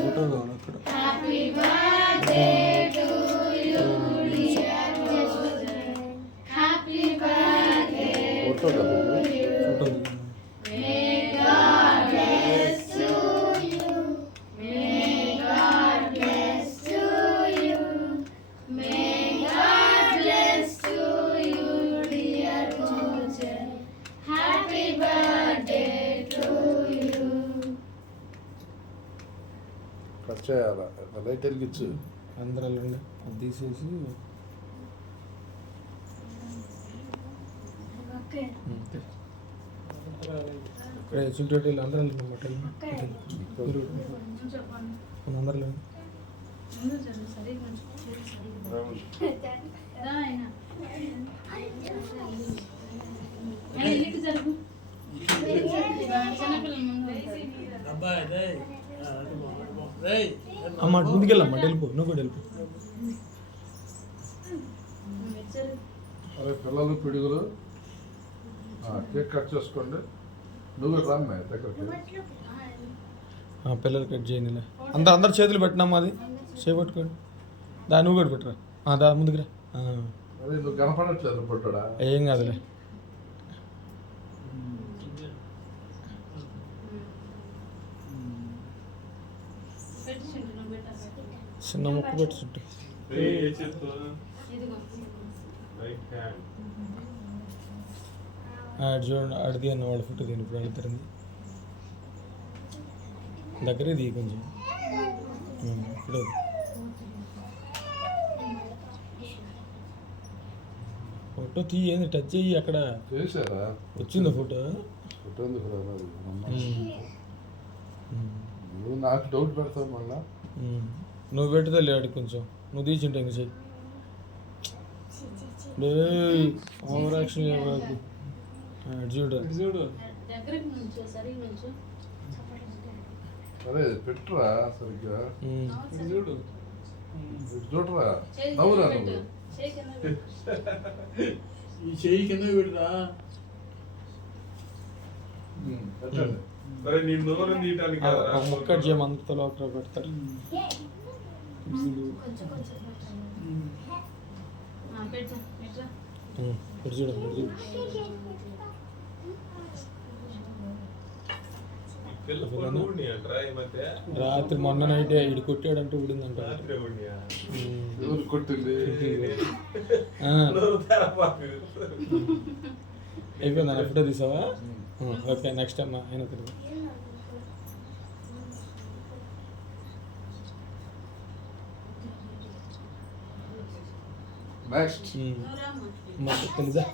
Photo కావాలి అక్కడ. Photo cut చేయాలా లైట్ వెలిగించు అందరూ వెళ్ళండి అది తీసేసి చుట్టూ అందరూ వెళ్ళండి అందరూ వెళ్ళండి. అమ్మ ముందుకెళ్ళమ్మా వెళ్ళిపో, నువ్వు కూడా వెళ్ళిపో. అరే పిల్లలు పిడుగులు కేక్ కట్ చేసుకోండి. నువ్వు రమ్మే దగ్గరికి. పిల్లలు కట్ చేయండి. అందరు చేతులు పెట్టినామా, అది చేపట్టుకోండి. నువ్వు కూడా పెట్టరా, ముందుకురా. అదే నువ్వు కనపడట్లేదు పుట్టడా. ఏం కాదులే. చిన్న ముక్కు పెట్టి చుట్టూ. చూడండి అడిది అన్న వాళ్ళ ఫోటో దీని ఇప్పుడు అడుగుతారండి. దగ్గరే దిగి కొంచెం ఇప్పుడు ఫోటో తీయండి, టచ్ చెయ్యి. అక్కడ చేశారా? వచ్చిందా ఫోటో? ఫోటో ఎందుకు నువ్వు నాకు డౌట్ పెడతావు మళ్ళా. నువ్వు పెట్టుదా లేడు కొంచెం, నువ్వు తీసింటే ఇంక చెయ్యి. ఓవర్ యాక్షన్ చూడు చూడు. అరే పెట్టురా సరిగ్గా చూడు, చూడరా. నవ్వురా నువ్వు. ఈ చెయ్యి కింద పెడతా. పెట్టండి. మొక్క చేయమంత లోపల పెడతారు. చూడు రాత్రి మొన్న నైట్ ఇడు కొట్టాడంటే ఊడిందంట. కొట్టింది అయిపోయిందా? ఫోటో తీసావా? ఓకే, నెక్స్ట్ టైం ఆయన తిరుగు. నెక్స్ట్ తెలీదా?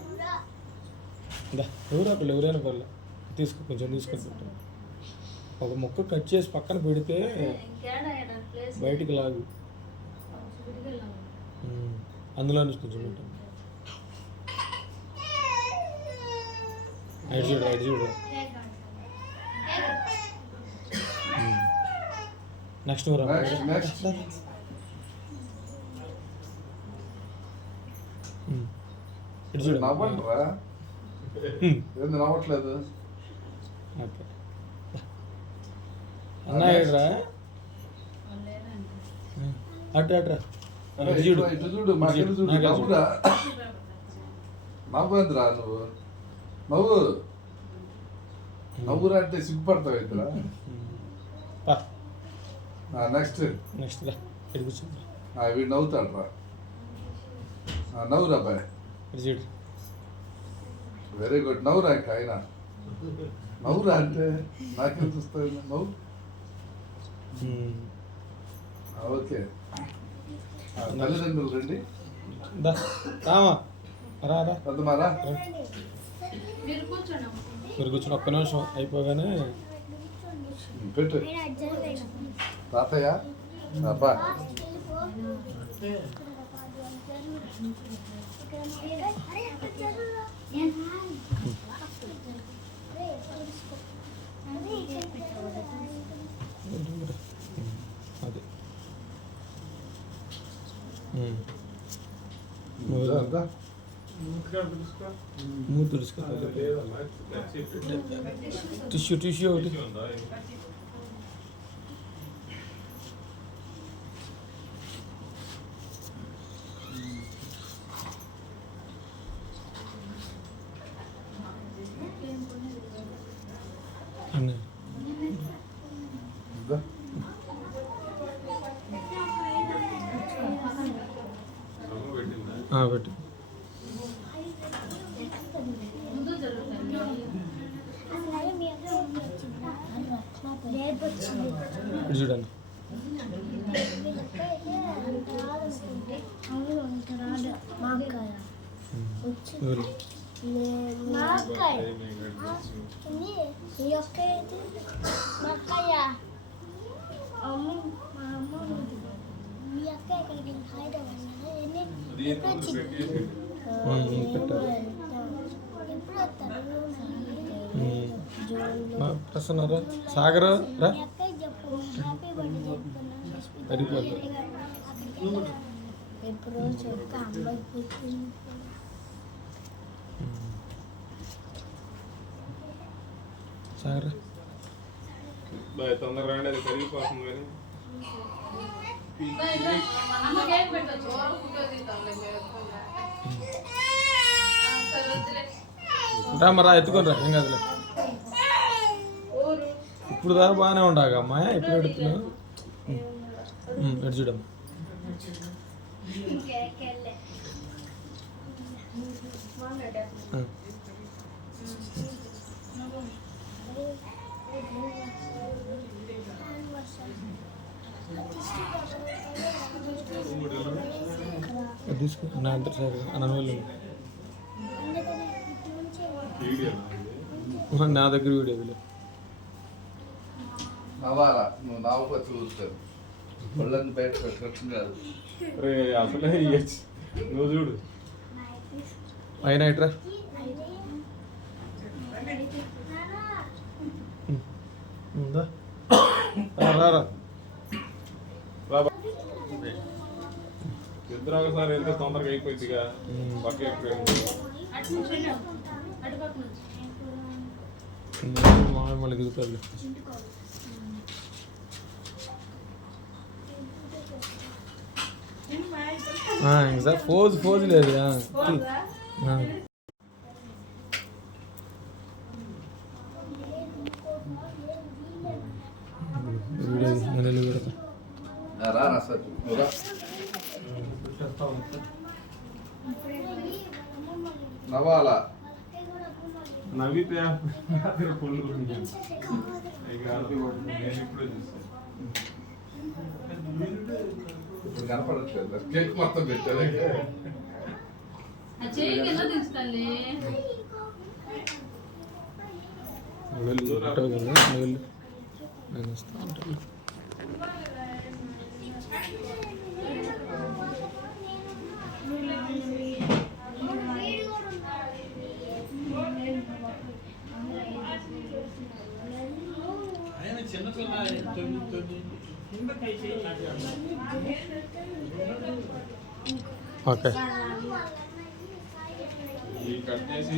ఎవరు అక్కడ ఎవరైనా పర్లే, తీసుకో కొంచెం తీసుకొని పెట్టాను. ఒక మొక్క కట్ చేసి పక్కన పెడితే బయటికి లాగు, అందులో నుంచి కొంచెం పెట్టాను. అటు చూడు, అటు చూడు. నెక్స్ట్ ఇటు చూడు. నవ్వండిరా, ఏంది నవ్వట్లేదు? ఓకే అన్నాయడ్రా, అటు అట్రా. ఇటు చూడు, మాకెళ్ళి చూడు. నవ్వురా, నవ్వద్దురా నువ్వు. నవ్వురా అంటే సిగ్గుపడతావు ఇద్దరా. నెక్స్ట్ నెక్స్ట్ వీడు నవ్వుతాడు రా. నవ్వురా బాయ్. Very good. నవ్వురా ఇంకా ఆయన. నవ్వురా అంటే నాకేం చూస్తావు? నవ్వు. ఓకే, తల్లిదండ్రులు రండి. పెద్దమారా మీరు కూర్చొని ఒక్క నిమిషం అయిపోగానే పెట్టు. తాతయ్య అబ్బా అదే మూడు తుడుచుకో టిష్యూ ఒకటి అన్నీ. ఇద్దా. పెట్టు ఇటు చూడండి ఎవరు? పెట్టారు ప్రసన్నరా సాగర్ రా సరిపోద్ది సాగర్ తొందరగా రండి, అది కరిగిపోతుంది కానీ రామరా ఎత్తుకొని రా ఏం కాదులే ఇప్పుడు దాకా బాగానే ఉండాగా అమ్మాయి ఇప్పుడు ఎడుతున్నావు ఎడు చూడమ్మా తీసుకో నా అంతా సరే అన్న నా దగ్గర వీడియోలో నవ్వాలా నువ్వు నవ్వకపోతే చూస్తావు ఒళ్ళని బయట పెట్టడం కాదు. రే అసలే ఇయ్యచ్చు నువ్వు చూడు. అయినా ఇట్రా ఉందా రా ఇద్దరు ఒకసారి వెళ్తే తొందరగా అయిపోయిందిగా పక్క మళ్ళీ దిగుతారు ఇంకా ఫోజ్ లేదు వీడియో పెడతా రా నా సార్ నువ్వు రా. నవ్వాలా నవ్వితే ఫుల్ నేను ఇప్పుడే చూస్తాను. ఇప్పుడు కనపడట్లేదు కేక్ మొత్తం పెట్టారు. వెళ్ళు నేను వస్తా ఉంటాను. ఓకే ఈ కట్ చేసి